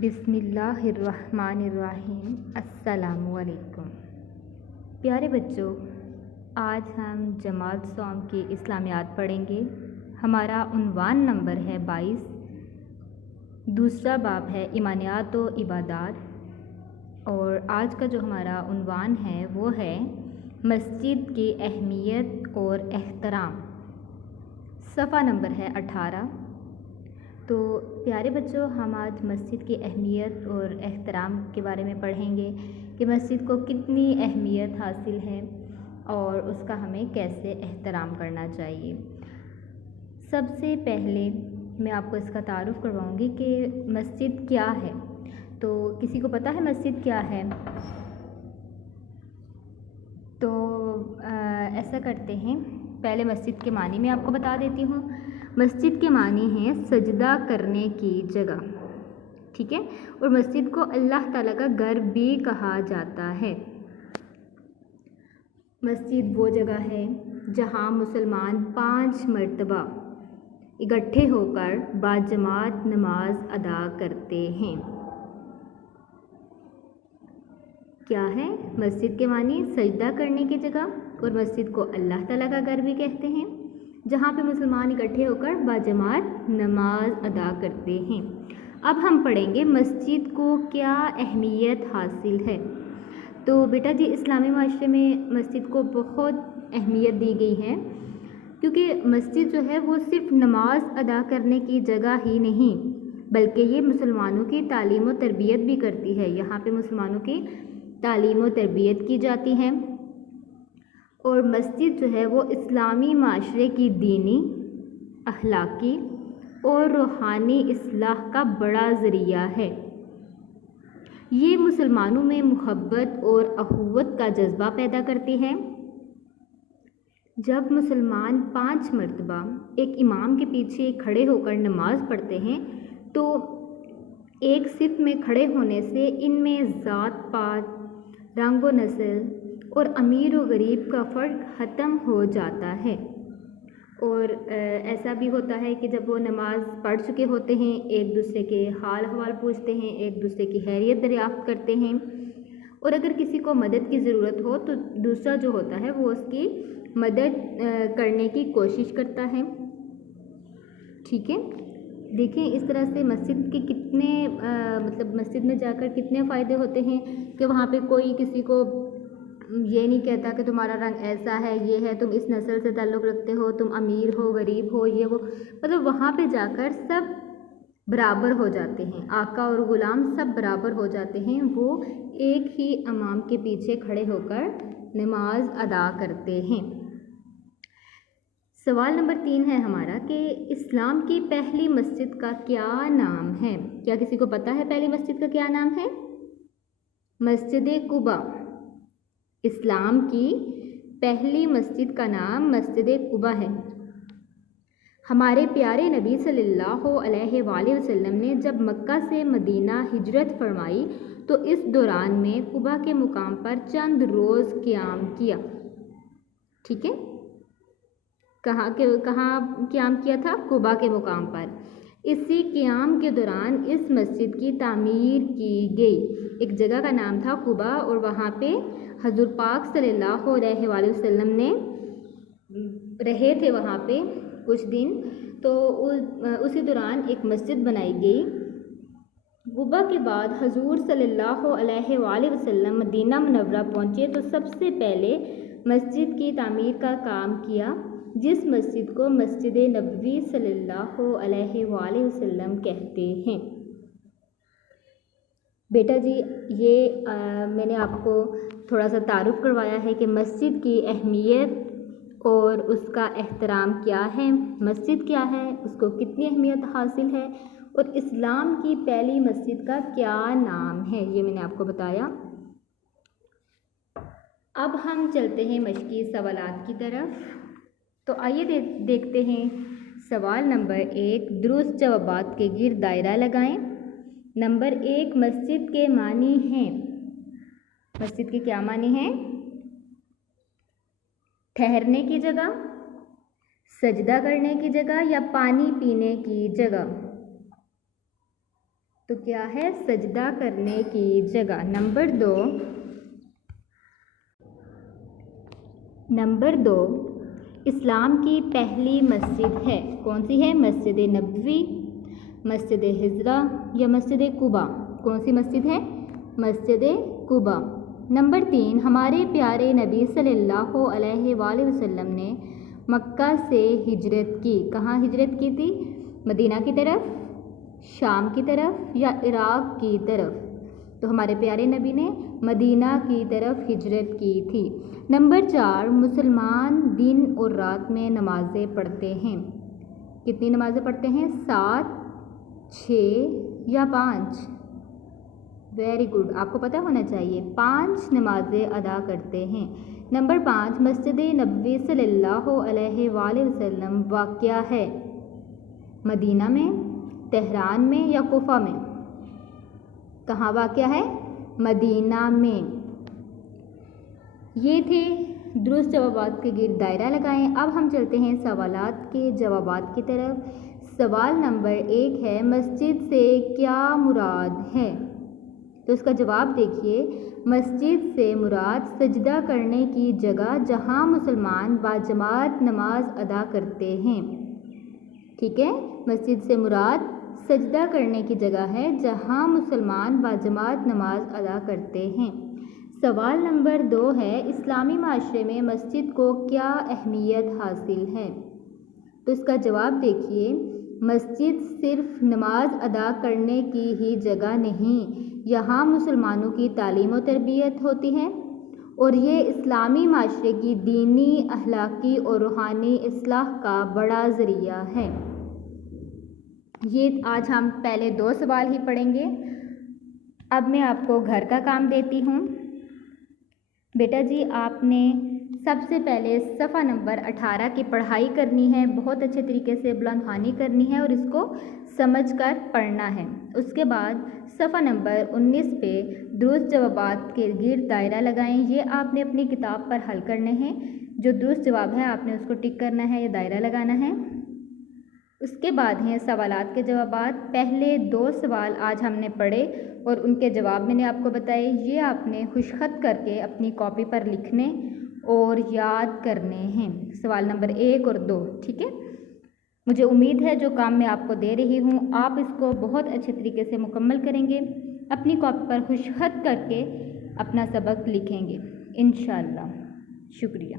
बिस्मिल्लाहिर्रहमानिर्रहीम। अस्सलामुअलैकुम। प्यारे बच्चों, आज हम जमात सौम की इस्लामियात पढ़ेंगे। हमारा उन्वान नंबर है 22। दूसरा बाब है ईमानियात व इबादात। और आज का जो हमारा उन्वान है वो है मस्जिद की अहमियत और एहतराम। सफ़ा नंबर है 18। तो प्यारे बच्चों, हम आज मस्जिद की अहमियत और एहतराम के बारे में पढ़ेंगे कि मस्जिद को कितनी अहमियत हासिल है और उसका हमें कैसे एहतराम करना चाहिए। सबसे पहले मैं आपको इसका तारुफ़ करवाऊँगी कि मस्जिद क्या है। तो किसी को पता है मस्जिद क्या है? तो ऐसा करते हैं, पहले मस्जिद के मानी मैं आपको बता देती हूँ। मस्जिद के मानी हैं सजदा करने की जगह, ठीक है। और मस्जिद को अल्लाह ताला का घर भी कहा जाता है। मस्जिद वो जगह है जहाँ मुसलमान 5 मरतबा इकट्ठे होकर बाजमात नमाज अदा करते हैं। क्या है मस्जिद के मानी? सजदा करने की जगह, और मस्जिद को अल्लाह ताला का घर भी कहते हैं, जहाँ पे मुसलमान इकट्ठे होकर बाजमात नमाज अदा करते हैं। अब हम पढ़ेंगे मस्जिद को क्या अहमियत हासिल है। तो बेटा जी, इस्लामी माशरे में मस्जिद को बहुत अहमियत दी गई है, क्योंकि मस्जिद जो है वो सिर्फ नमाज अदा करने की जगह ही नहीं, बल्कि ये मुसलमानों की तालीम व तरबियत भी करती है। यहाँ पे मुसलमानों की तालीम व तरबियत की जाती है। और मस्जिद जो है वो इस्लामी माशरे की दीनी, अखलाकी और रूहानी इस्लाह का बड़ा ज़रिया है। ये मुसलमानों में मोहब्बत और अखुवत का जज्बा पैदा करती है। जब मुसलमान 5 मरतबा एक इमाम के पीछे खड़े होकर नमाज पढ़ते हैं, तो एक सिफ में खड़े होने से इनमें ज़ात पात, रंग व नस्ल और अमीर व गरीब का फ़र्क ख़त्म हो जाता है। और ऐसा भी होता है कि जब वो नमाज़ पढ़ चुके होते हैं, एक दूसरे के हाल हवाल पूछते हैं, एक दूसरे की खैरियत दरियाफ़्त करते हैं, और अगर किसी को मदद की ज़रूरत हो तो दूसरा जो होता है वो उसकी मदद करने की कोशिश करता है, ठीक है। देखें इस तरह से मस्जिद के कितने मतलब मस्जिद में जाकर कितने फ़ायदे होते हैं कि वहाँ पे कोई किसी को ये नहीं कहता कि तुम्हारा रंग ऐसा है, ये है, तुम इस नस्ल से ताल्लुक़ रखते हो, तुम अमीर हो, गरीब हो, ये वो। मतलब वहाँ पे जाकर सब बराबर हो जाते हैं, आका और ग़ुलाम सब बराबर हो जाते हैं। वो एक ही इमाम के पीछे खड़े होकर नमाज अदा करते हैं। सवाल नंबर 3 है हमारा कि इस्लाम की पहली मस्जिद का क्या नाम है? क्या किसी को पता है पहली मस्जिद का क्या नाम है? मस्जिद कुबा। इस्लाम की पहली मस्जिद का नाम मस्जिद कुबा है। हमारे प्यारे नबी सल्लल्लाहु अलैहि वसल्लम ने जब मक्का से मदीना हिजरत फरमाई तो इस दौरान में कुबा के मुकाम पर चंद रोज़ क़याम किया, ठीक है। कहाँ क़याम किया था? कुबा के मुकाम पर। इसी क़याम के दौरान इस मस्जिद की तामीर की गई। एक जगह का नाम था कुबा, और वहाँ पे हज़ूर पाक सल्लल्लाहु अलैहि वसल्लम ने रहे थे वहाँ पे कुछ दिन, तो उसी दौरान एक मस्जिद बनाई गई। कुबा के बाद हज़ूर सल्लल्लाहु अलैहि वसल्लम मदीना मुनव्वरा पहुँचे तो सबसे पहले मस्जिद की तामीर का काम किया, जिस मस्जिद को मस्जिद नबवी सल्लल्लाहु अलैहि वसल्लम कहते हैं। बेटा जी, ये मैंने आपको थोड़ा सा तारुफ़ करवाया है कि मस्जिद की अहमियत और उसका एहतराम क्या है, मस्जिद क्या है, उसको कितनी अहमियत हासिल है, और इस्लाम की पहली मस्जिद का क्या नाम है, ये मैंने आपको बताया। अब हम चलते हैं मश्की सवालात की तरफ। तो आइए देखते हैं सवाल नंबर 1। दुरुस्त जवाबात के गिर्द दायरा लगाएं। नंबर 1, मस्जिद के मानी हैं। मस्जिद के क्या मानी हैं? ठहरने की जगह, सजदा करने की जगह, या पानी पीने की जगह। तो क्या है? सजदा करने की जगह। नंबर दो, इस्लाम की पहली मस्जिद है, कौन सी है? मस्जिद नबवी, मस्जिद हिजरा या मस्जिद कुबा? कौन सी मस्जिद है? मस्जिद कुबा। नंबर तीन, हमारे प्यारे नबी सल्लल्लाहु अलैहि वसल्लम ने मक्का से हिजरत की, कहाँ हिजरत की थी? मदीना की तरफ, शाम की तरफ या इराक़ की तरफ? तो हमारे प्यारे नबी ने मदीना की तरफ हिजरत की थी। नंबर चार, मुसलमान दिन और रात में नमाज़ें पढ़ते हैं, कितनी नमाज़ें पढ़ते हैं? 7, 6 या 5? वेरी गुड, आपको पता होना चाहिए, 5 नमाज़ें अदा करते हैं। नंबर 5, मस्जिद नबवी सल्लल्लाहु अलैहि वसल्लम वाक़या है मदीना में, तेहरान में या कोफा में? कहाँ वाक़या है? मदीना में। ये थे दुरुस्त जवाबात के गिर्द दायरा लगाएं। अब हम चलते हैं सवालात के जवाबात की तरफ। सवाल नंबर 1 है, मस्जिद से क्या मुराद है? तो इसका जवाब देखिए, मस्जिद से मुराद सजदा करने की जगह जहाँ मुसलमान बाजमात नमाज अदा करते हैं। ठीक है, मस्जिद से मुराद सजदा करने की जगह है जहाँ मुसलमान बाजमात नमाज अदा करते हैं। सवाल नंबर 2 है, इस्लामी माशरे में मस्जिद को क्या अहमियत हासिल है? तो इसका जवाब देखिए, मस्जिद सिर्फ नमाज अदा करने की ही जगह नहीं, यहाँ मुसलमानों की तालीम और तरबियत होती है और ये इस्लामी माशरे की दीनी, अखलाकी और रूहानी इस्लाह का बड़ा ज़रिया है। ये आज हम पहले 2 सवाल ही पढ़ेंगे। अब मैं आपको घर का काम देती हूँ। बेटा जी, आपने सबसे पहले सफ़ा नंबर 18 की पढ़ाई करनी है, बहुत अच्छे तरीके से बुलंदखानी करनी है और इसको समझकर पढ़ना है। उसके बाद सफ़ा नंबर 19 पे दुरुस्त जवाबात के गिर्द दायरा लगाएं। ये आपने अपनी किताब पर हल करने हैं। जो दुरुस्त जवाब है आपने उसको टिक करना है या दायरा लगाना है। उसके बाद हैं सवालात के जवाबात। पहले 2 सवाल आज हमने पढ़े और उनके जवाब मैंने आपको बताए। ये आपने खुशखत करके अपनी कॉपी पर लिखने और याद करने हैं, सवाल नंबर 1 और 2। ठीक है, मुझे उम्मीद है जो काम मैं आपको दे रही हूँ आप इसको बहुत अच्छे तरीके से मुकम्मल करेंगे, अपनी कॉपी पर खुशखत करके अपना सबक लिखेंगे इंशाअल्लाह। शुक्रिया।